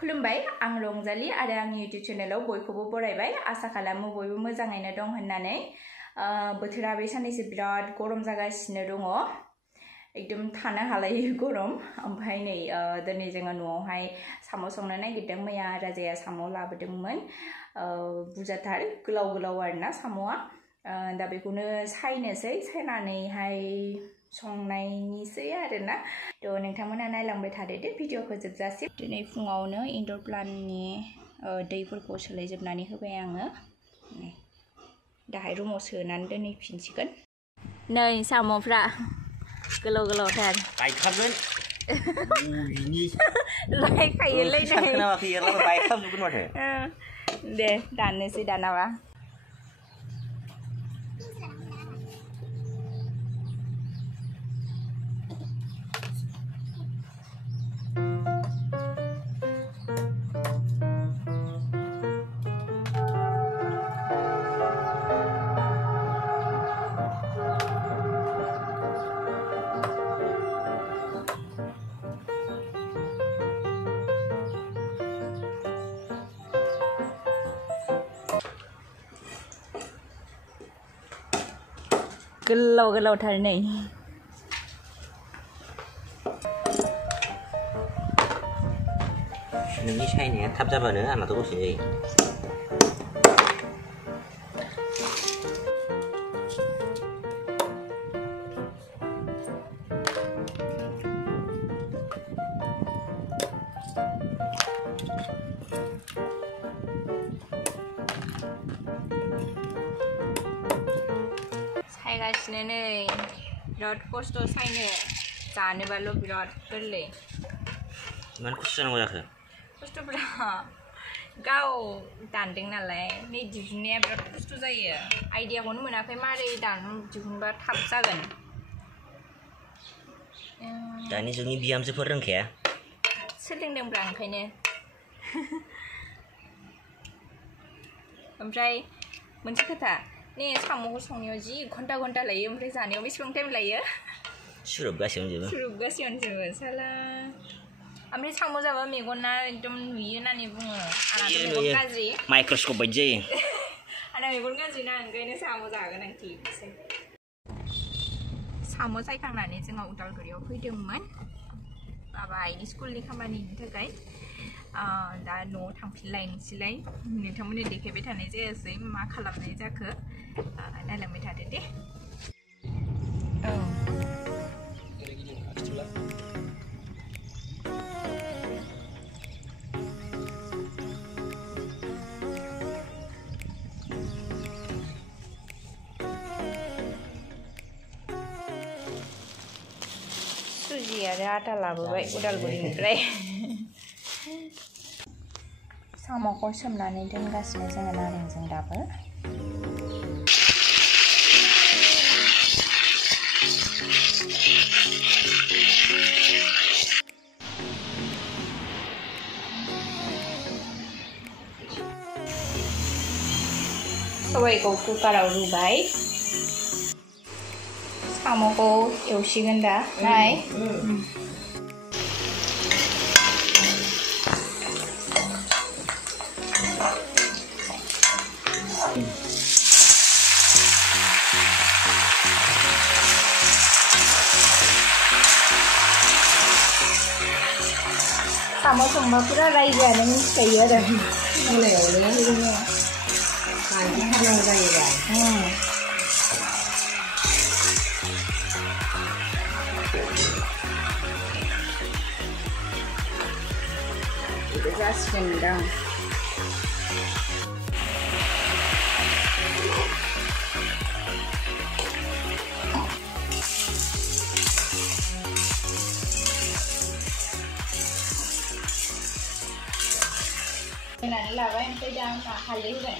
खुलुमबाय आं रंजालि आरो आंनि इउटिउब चेनेलाव बयखौबो बरायबाय आसा खालामो बयबो मोजाङैनो दं होननानै बोथोरा बे साननैसो बिराद गरम जागासिनो दङ एकदम थानो हालायै गरम ओमफ्राय नै दिनै जोङो न'आवहाय साम' संनो नागिरदों मैया राजाया साम' लाबोदोंमोन बुरजाथार गोलाव गोलाव आरोना साम'आ दा बेखौनो सायनोसै सायनानैहाय संनायनिसै आरोना थ' नोंथांमोना नायलांबाय थादो दे भिडिअखौ जोबजासिम दिनै फुङावनो इनडर प्लान्टनि दैफोरखौ सोलायजोबनानै होबाय आङो दाहाय रुमाव सोनानै दोनहैफिनसिगोन नै साम'फ्रा गोलाव गोलावथार गायखागोन लायखायोलै नै खोनावाखै गायखाजोबगोन माथो दे दाननोसै दानाबा गोलाव गोलावथार नै नोंनि सायनाया थाब जाबानो आंनाथ' दसे जायो सायगासिनो नै बिराद खस्थ' सायनो जानोबाल' बिराद गोरलै मानो खस्थ' जानांगौ जाखो खस्थ'फ्रा गाव दानदों नालाय नै दिहुननाया बिराद खस्थ' जायो आइडियाखौनो मोनाखै मारै दिहुनबा थाब जागोन दानि जुगनि बिहामजोफोर रोंखाया सोलोंदोंब्रा ओंखायनो ओमफ्राय मोनसे खोथा ने साम'खौ संनायाव जि घन्टा घन्टा लायो ओमफ्राय जानायाव बेसेबां टाइम लायो सुरुबगासेयावनो जोबो साला ओमफ्राय साम' जाबा मेगना एकदम नुयो होननानै बुङो आंनाथ' मेगन गाज्रि माइक्रस्कप बायदि जायो आंना मेगन गाज्रि ना ओंखायनो साम' जागोन आं थिगसै साम' सायखांनानै जोङो उदालगुरियाव फैदोंमोन बाबानि स्कुलनि खामानिनि थाखाय दा न'आव थांफिनलायनोसैलाय नोंथांमोननो देखायबाय थानाय जायासै मा खालामनाय जाखो नायलांबाय थादो दे सुजि आरो आटा लाबोबाय उदालगुरिनिफ्राय साम'खौ सोमनानै दोनगासिनो जोङो नारेंजों दाबो सबायखौ कुकाराव रुबाय साम'खौ एवसिगोन दा नाय साम' संबा पुरा रायजोआनो मिथिखायो आरो मोनायावनो हानांगौ जायोबा जासिगोनदां होनानै लाबाय ओमफ्राय दा हालदै होबाय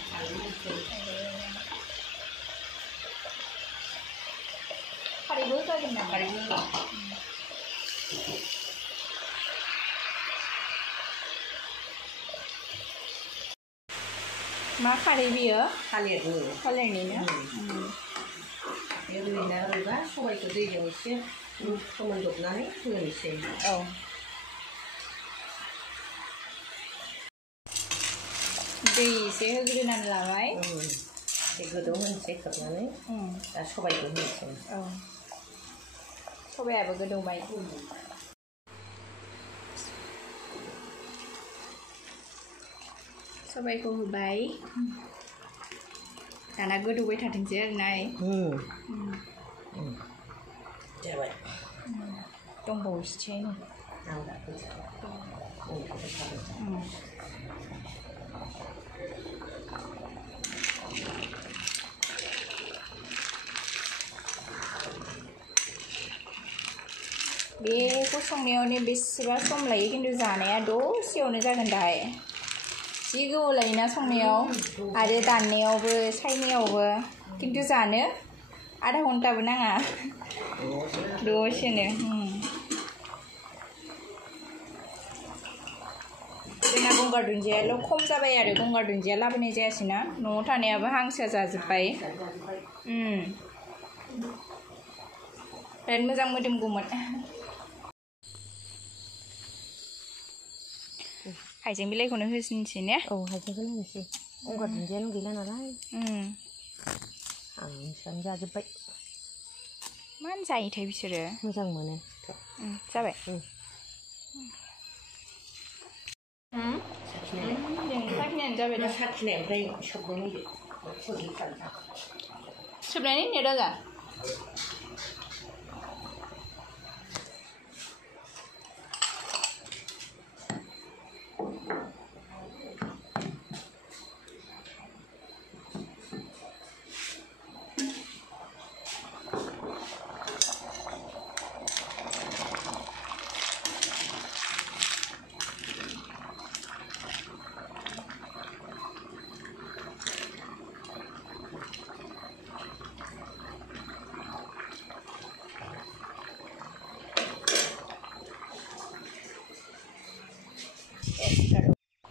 खारैबो होजागोन ना खारैबो मा खारै बियो थालिरनि ना रुइना रुइबा सबायखौ दैजों एसे फोमोनदबनानै होनोसै दै एसे होग्रोनानै लाबाय एसे गोदौ होनोसै खोबनानै दा सबायखौ होनोसै सबायाबो गोदौबाय सबायखौ होबाय दाना गोदौबाय थाथोंसै आरोना जाबाय दंबावोसोसै बेखौ संनायावनो बेसेबा सम लायो खिन्थु जानाया दसेयावनो जागोन दाहाय जि गोबाव लायोना संनायाव आरो दाननायावबो सायनायावबो खिन्थु जानो आधा घन्टाबो नाङा दसेनो जोंना गंगार दुन्दियाल' खम जाबाय आरो गंगार दुन्दिया लाबोनाय जायासैना न'आव थानायाबो हांसोआ जाजोब्बाय बिराद मोजां मोदोमगौमोन हाइजें बिलाइखौनो होसिनसै ने हाइजेंखौनो होनोसै गंगार दुन्दियानो गैला नालाय हांसोआनो जाजोब्बाय मानो जायोथाय बिसोरो मोजां मोनो जाबाय साखिनायानो जाबाय दा साखिनाय ओमफ्राय सोबनानै ने राजा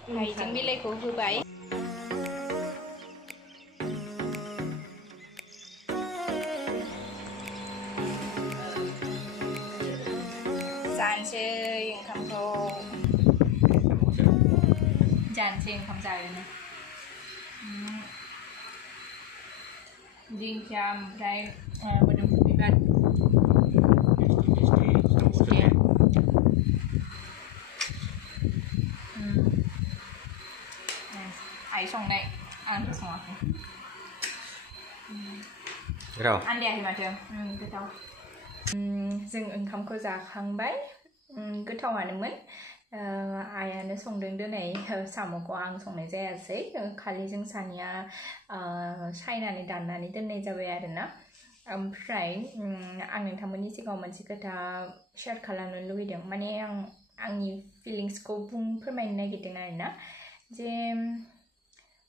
हाइजें बिलाइखौ होबाय जानोसै ओंखामखौ जानोसै ओंखाम जागोन दिंखिया ओमफ्राय मोदोमफुल बिबार आइ संनाय आंथ' सङाखै आन्दायाखै माथो गोथाव जों ओंखामखौ जाखांबाय गोथावानोमोन आइयानो संदों दिनै साम'खौ आं संनाय जायासै खालि जों सानैया सायनानै दाननानै दोननाय जाबाय आरोना ओमफ्राय आं नोंथांमोननि सिगाङाव मोनसे खोथा शेयार खालामनो लुगैदों माने आंनि फिलिंसखौ फोरमायनो नागिरदों आरोना जे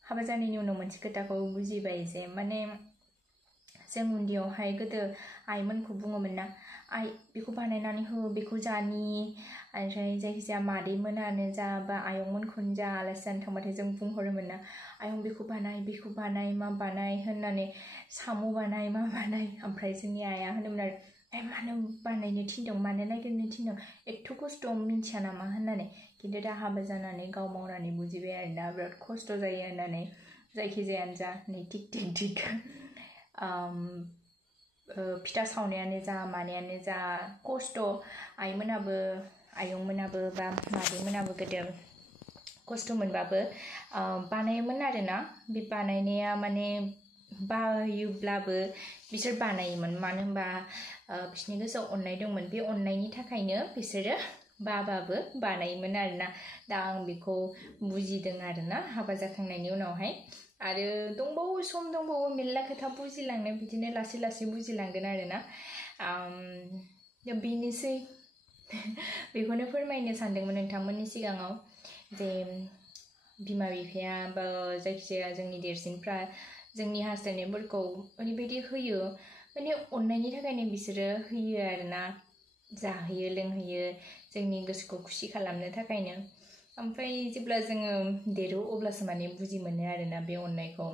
हाबा जानायनि उनाव मोनसे खोथाखौ बुजिबाय जे माने जों उन्दैयावहाय गोदो आइमोनखौ बुङोमोन ना आइ बेखौ बानायनानै हो बेखौ जानि ओमफ्राय जायखिजाया मादैमोनानो जा बा आयंमोनखौनो जा आलासि जानो थांबाथाय जों बुंहरोमोन ना आयं बेखौ बानाय मा बानाय होननानै साम' बानाय मा बानाय ओमफ्राय जोंनि आइया होनोमोन आरो मानो बानायनो थिनदों मानो नागिरनो थिनदों एथ' खस्थ' मिन्थिया नामा होननानै खिन्थु दा हाबा जानानै गाव मावनानै बुजिबाय आरोना बिराद खस्थ' जायो होननानै जायखिजायानो जा नै थिक फिथा सावनायानो जा मानायानो जा खस्थ' आयंमोनाबो बा मादैमोनाबो गोदो खस्थ' मोनबाबो बानायोमोन आरोना बे बानायनाया माने बायोब्लाबो बिसोर बानायोमोन मानो होनबा बिसोरनि गोसोआव अननाय दंमोन बे अननायनि थाखायनो बिसोरो बाबाबो बानायोमोन आरोना दा आं बेखौ बुजिदों आरोना हाबा जाखांनायनि उनावहाय आरो दंबावो सम दंबावो मेरला खोथा बुजिलांनो बिदिनो लासै लासै बुजिलांगोन आरोना बेनोसै बेखौनो फोरमायनो सानदोंमोन नोंथांमोननि सिगाङाव जे बिमा बिफाया बा जायखिजाया जोंनि देरसिनफ्रा जोंनि हास्थायनायफोरखौ ओरैबायदि होयो माने अननायनि थाखायनो बिसोरो होयो आरोना जाहोयो लोंहोयो जोंनि गोसोखौ खुसि खालामनो थाखायनो ओमफ्राय जेब्ला जोङो देरो अब्लासो माने बुजि मोनो आरोना बे अननायखौ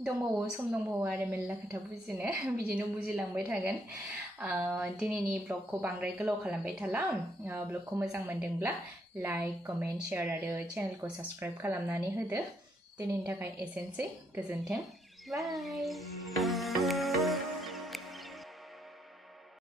दंबावो सम दंबावो आरो मेरला खोथा बुजिनो बिदिनो बुजिलांबाय थागोन दिनैनि ब्लगखौ बांद्राय गोलाव खालामबाय थाला ब्लगखौ मोजां मोनदोंब्ला लाइक कमेन्ट शेयार आरो चेनेलखौ साबस्क्राइब खालामनानै होदो दिनैनि थाखाय एसेनोसै गोजोन्थों बाय